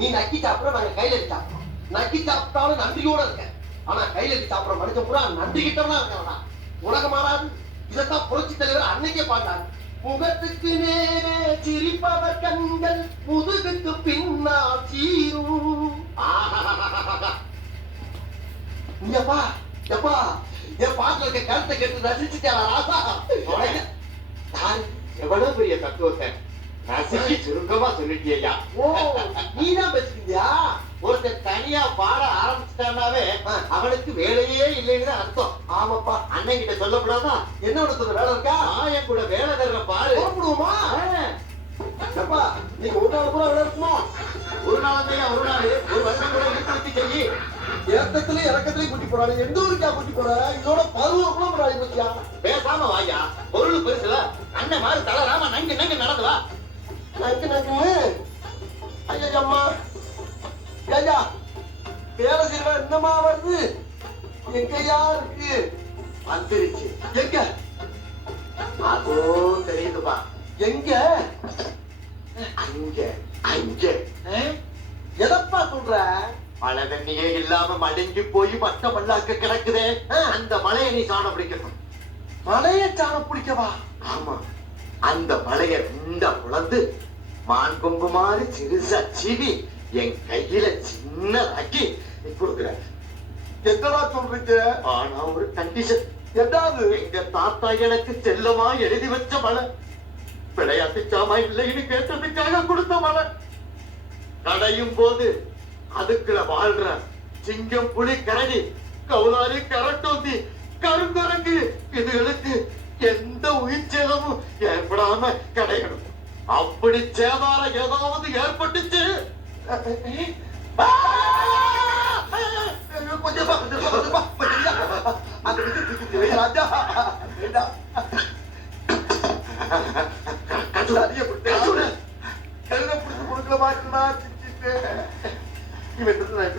நீ நக்கி சாப்பிட நாங்க கையில எடுத்து சாப்பிடுறோம். நக்கி சாப்பிட்டாலும் நன்றியோட இருக்கேன். ஆனா கையில எடுத்து சாப்பிடுற மனுஷன் பூரா நன்றி கிட்டவனா இருக்கானா? உலகம் மாறாது. இதைத்தான் புரட்சி தலைவர் அன்னைக்கே பார்த்தாங்க. முகத்துக்கு நேரே சிரிப்பவர் கண்கள், முதுகுக்கு பின்னால் சீரும். எப்பா எப்பா என் பாட்டுல இருக்க கருத்தை கேட்டு ரசிச்சுட்டாரா ராசா? எவ்வளவு பெரிய தத்துவத்தை ரசிச்சு சுருக்கமா சொல்லிட்டியா? ஓ, நீதான் பேசுறீங்களா? ஒருத்தர் தனியா பாட ஆரம்பிச்சுட்டானாவே அவனுக்கு வேலையே இல்லைன்னு அர்த்தம். ஆமாப்பா, அண்ணன் கிட்ட சொல்லக்கூடாதா? என்ன ஒருத்தர் வேலை இருக்கா? என் கூட வேலை தர்ற பாடு புறப்படுவோமா? எப்பா நீங்க ஒரு நாள் பூரா வேலை இருக்குமா? ஒரு நாள் ஒரு வருஷம் கூட இழுத்து வச்சு செய்யி. ஏத்தத்திலயும் இறக்கத்திலயும் கூட்டி போறாரு. எந்த ஊருக்கா கூட்டி போற? இதோட 11 கிலோமீட்டர் ஆகி போச்சியா? பேசாம வாயா, பொருள் பெருசுல அண்ணன் மாதிரி தளராம நங்கு நங்கு நடந்து வா. நக்கு நக்குன்னு ஐயா அம்மா ஐயா வேலை செய்வா என்னமா வருது? எங்கயா இருக்கு? வந்துருச்சு. எங்க? அதோ தெரியுதுப்பா. எங்க? அங்க அங்க எதப்பா சொல்ற? மழை தண்ணியே இல்லாம மடங்கி போய் மட்ட மல்லாக்க கிடக்குதே, அந்த மலையை நீ சாண பிடிக்கணும். மலைய சாணம் பிடிக்கவா? ஆமா, அந்த மலைய ரெண்டா குழந்து மான் கொம்பு மாதிரி சிறுசா சீவி என் கையில சின்னதாக்கி நீ கொடுக்குற. என்னடா சொல்றீங்க? ஆனா ஒரு கண்டிஷன். எதாவது? எங்க தாத்தா எனக்கு செல்லமா எழுதி வச்ச மலை, விளையாட்டு சாமா இல்லைன்னு கேட்டதுக்காக கொடுத்த மலை. கடையும் போது அதுக்குள்ள வாழ்ற சிங்கம், புலி, கரடி, கவுளாரி, கரட்டோந்தி, கருங்குரங்கு இதுகளுக்கு எந்த உயிர் சேதமும் ஏற்படாம கடையணும். அப்படி சேதாரம் ஏதாவது ஏற்பட்டுச்சு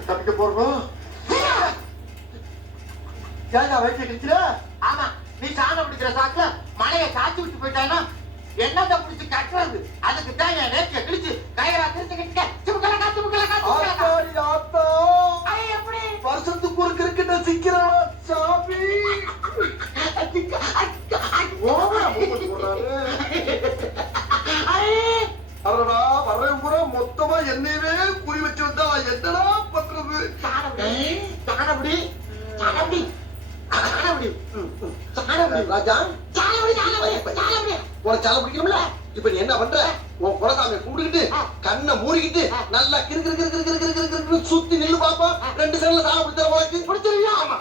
தப்பிக்க போறோம். ஆமா, நீ சாணம் பிடிக்கிற சாக்குல மலையை காய்ச்சி விட்டு போயிட்டானா என்னத்தை பிடிச்சு கட்டுறது? அதுக்கு தான் என் ரேட்டிய கிழிச்சு கயிறா திருத்து கட்டிக்க. வருஷத்துக்கு ஒரு கிரிக்கெட்ட சிக்கிறான் சாமி. அடடா, வர்றவன் பூரா மொத்தமா என்னையவே குறி வச்சு வந்தா என்னடா பண்றது? ராஜா, உனக்கு சாலை பிடிக்கணும்ல? இப்ப நீ என்ன பண்ற? உன் குலசாமியை கும்பிட்டுக்கிட்டு கண்ணை மூடிக்கிட்டு நல்லா கிரு கிரு கிரு கிரு கிரு கிரு கிரு சுத்தி நில்லு பாப்பா. 2 செகண்ட்ல சாலை பிடிச்ச உனக்கு பிடிச்சிருக்கியா? ஆமா.